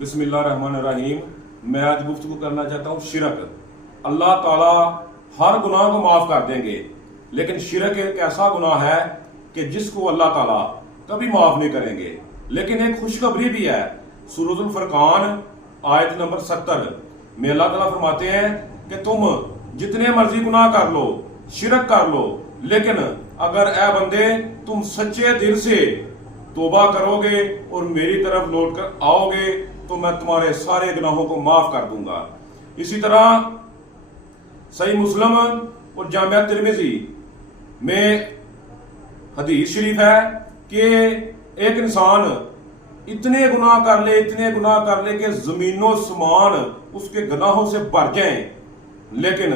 बिस्मिल्लाहिर्रहमानिर्रहीम। मैं आज गुफ्तगू करना चाहता हूँ शिरक। अल्लाह ताला हर गुनाह को माफ कर देंगे, लेकिन शिरक एक ऐसा गुनाह है कि जिसको अल्लाह ताला कभी माफ नहीं करेंगे। लेकिन एक खुशखबरी भी है। सूरतुल फुरकान आयत नंबर 70 में अल्लाह ताला फरमाते हैं कि तुम जितने मर्जी गुनाह कर लो, शिरक कर लो, लेकिन अगर ए बंदे तुम सच्चे दिल से तौबा करोगे और मेरी तरफ लौट कर आओगे तो मैं तुम्हारे सारे गुनाहों को माफ कर दूंगा। इसी तरह सही मुस्लिम और जामिया तिरमिजी में हदीस शरीफ है कि एक इंसान इतने गुनाह कर ले कि जमीनों समान उसके गुनाहों से भर जाएं, लेकिन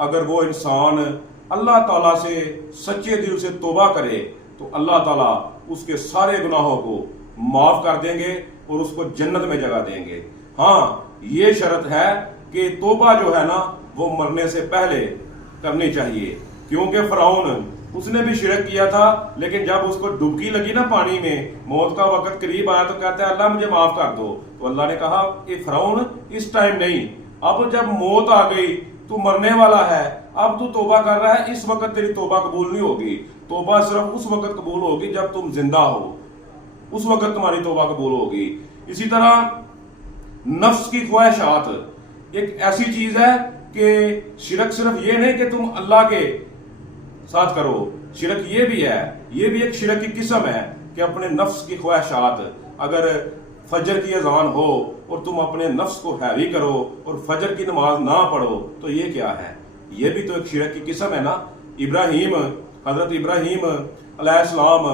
अगर वो इंसान अल्लाह ताला से सच्चे दिल से तौबा करे तो अल्लाह ताला उसके सारे गुनाहों को माफ कर देंगे और उसको जन्नत में जगह देंगे। हाँ, ये शर्त है कि तौबा जो है ना वो मरने से पहले करनी चाहिए, क्योंकि फिरौन उसने भी शिरक किया था, लेकिन जब उसको डुबकी लगी ना पानी में, मौत का वक्त करीब आया तो कहता है अल्लाह मुझे माफ कर दो। तो अल्लाह ने कहा कि फिरौन इस टाइम नहीं, अब जब मौत आ गई, तू मरने वाला है, अब तू तौबा कर रहा है, इस वक्त तेरी तौबा कबूल नहीं होगी। तौबा सिर्फ उस वक्त कबूल होगी जब तुम जिंदा हो, उस वक्त तुम्हारी तौबा कबूल होगी। इसी तरह नफ्स की ख्वाहिशात एक ऐसी चीज है कि शिरक सिर्फ ये नहीं कि तुम अल्लाह के साथ करो, शिरक ये भी है, ये भी एक शिरक की किस्म है कि अपने नफ्स की ख्वाहिशात, अगर फजर की अजान हो और तुम अपने नफ्स को हैवी करो और फजर की नमाज ना पढ़ो तो ये क्या है? ये भी तो एक शिरक की किस्म है ना। हजरत इब्राहीम अलैहिस्सलाम,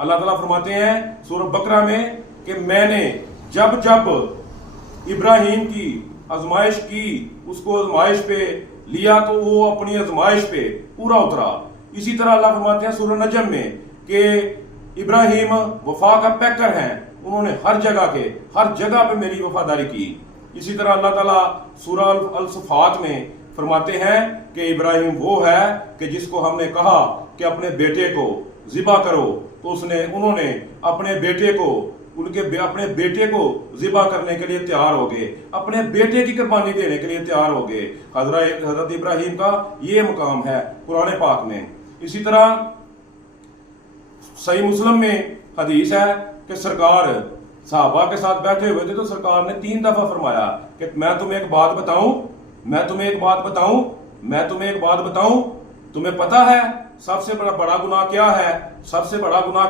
अल्लाह ताला फरमाते हैं सूरह बकरा में कि मैंने जब जब इब्राहीम की आजमाइश की, उसको आजमाइश पे लिया तो वो अपनी आजमाइश पे पूरा उतरा। इसी तरह अल्लाह फरमाते हैं सूरह नजम में कि इब्राहीम वफा का पैकर हैं, उन्होंने हर जगह पे मेरी वफादारी की। इसी तरह अल्लाह ताला सूरह अल सफात में फरमाते हैं कि इब्राहीम वो है कि जिसको हमने कहा कि अपने बेटे को ज़िबा करो तो उन्होंने अपने बेटे को ज़िबा करने के लिए तैयार हो गए, अपने बेटे की कुर्बानी देने के लिए तैयार हो गए। हजरत इब्राहीम का ये मुकाम है कुरान पाक में। इसी तरह सही मुस्लिम में हदीस है कि सरकार सहाबा के साथ बैठे हुए थे तो सरकार ने 3 दफा फरमाया कि मैं तुम्हें एक बात बताऊं, तुम्हें पता है सबसे बड़ा गुनाह क्या है? सबसे बड़ा गुनाह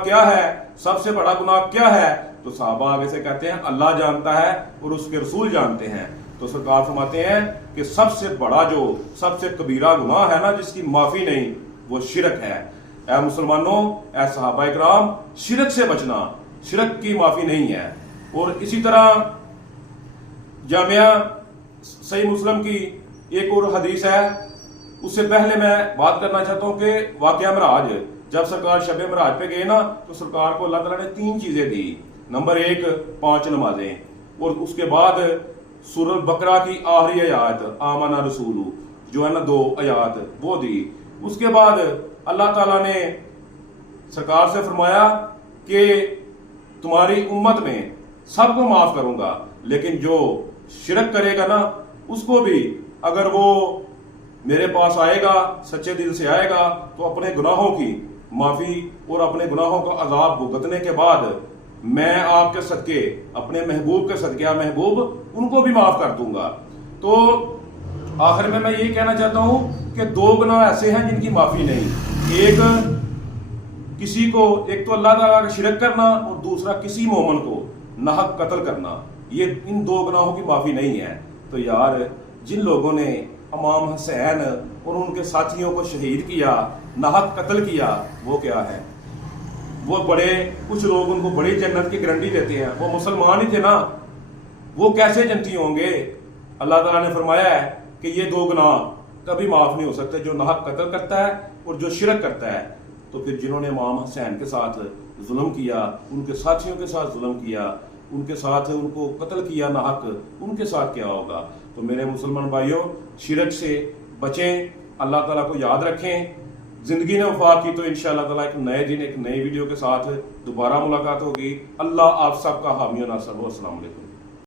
क्या है? तो सहाबा आगे से कहते हैं अल्लाह जानता है और उसके रसूल जानते हैं। तो सरकार फरमाते हैं कि सबसे कबीरा गुनाह है ना जिसकी माफी नहीं, वो शिरक है। ऐ मुसलमानों, ऐ सहाबा इकराम, शिरक से बचना, शिरक की माफी नहीं है। और इसी तरह जामिया सही मुस्लिम की एक और हदीस है। उससे पहले मैं बात करना चाहता हूं कि वाकया मिराज, जब सरकार शब मिराज पे गए ना तो सरकार को अल्लाह ताला ने 3 चीजें दी। नंबर 1 5 नमाजें, और उसके बाद सूरह बकरा की आखिरी आयत आमना रसूलु जो है ना 2 आयत वो दी। उसके बाद अल्लाह ताला ने सरकार से फरमाया कि तुम्हारी उम्मत में सबको माफ करूंगा, लेकिन जो शिरक करेगा ना उसको भी, अगर वो मेरे पास आएगा, सच्चे दिल से आएगा, तो अपने गुनाहों की माफी और अपने गुनाहों का अजाब भुगतने के बाद मैं आपके सदके, अपने महबूब के सदके, महबूब उनको भी माफ कर दूंगा। तो आखिर में मैं ये कहना चाहता हूं कि 2 गुनाह ऐसे हैं जिनकी माफी नहीं। एक तो अल्लाह ताला का शिरक करना और दूसरा किसी मोमन को नाहक कत्ल करना। ये इन 2 गुनाहों की माफी नहीं है। तो यार, जिन लोगों ने इमाम हुसैन और उनके साथियों को शहीद किया, नाहक कत्ल किया, वो क्या है? वो कुछ लोग उनको बड़ी जन्नत की गारंटी देते हैं, वो मुसलमान ही थे ना, वो कैसे जन्नती होंगे? अल्लाह ताला ने फरमाया है कि ये 2 गुनाह कभी माफ नहीं हो सकते, जो नाहक कत्ल करता है और जो शिरक करता है। तो फिर जिन्होंने इमाम हुसैन के साथ जुल्म किया, उनके साथियों के साथ जुल्म किया, उनके साथ उनको कत्ल किया नाहक, उनके साथ क्या होगा? तो मेरे मुसलमान भाइयों, शिरक से बचें, अल्लाह ताला को याद रखें। जिंदगी ने वफा की तो इंशाअल्लाह ताला एक नए दिन एक नई वीडियो के साथ दोबारा मुलाकात होगी। अल्लाह आप सबका हामी और नासर हो। अस्सलाम वालेकुम।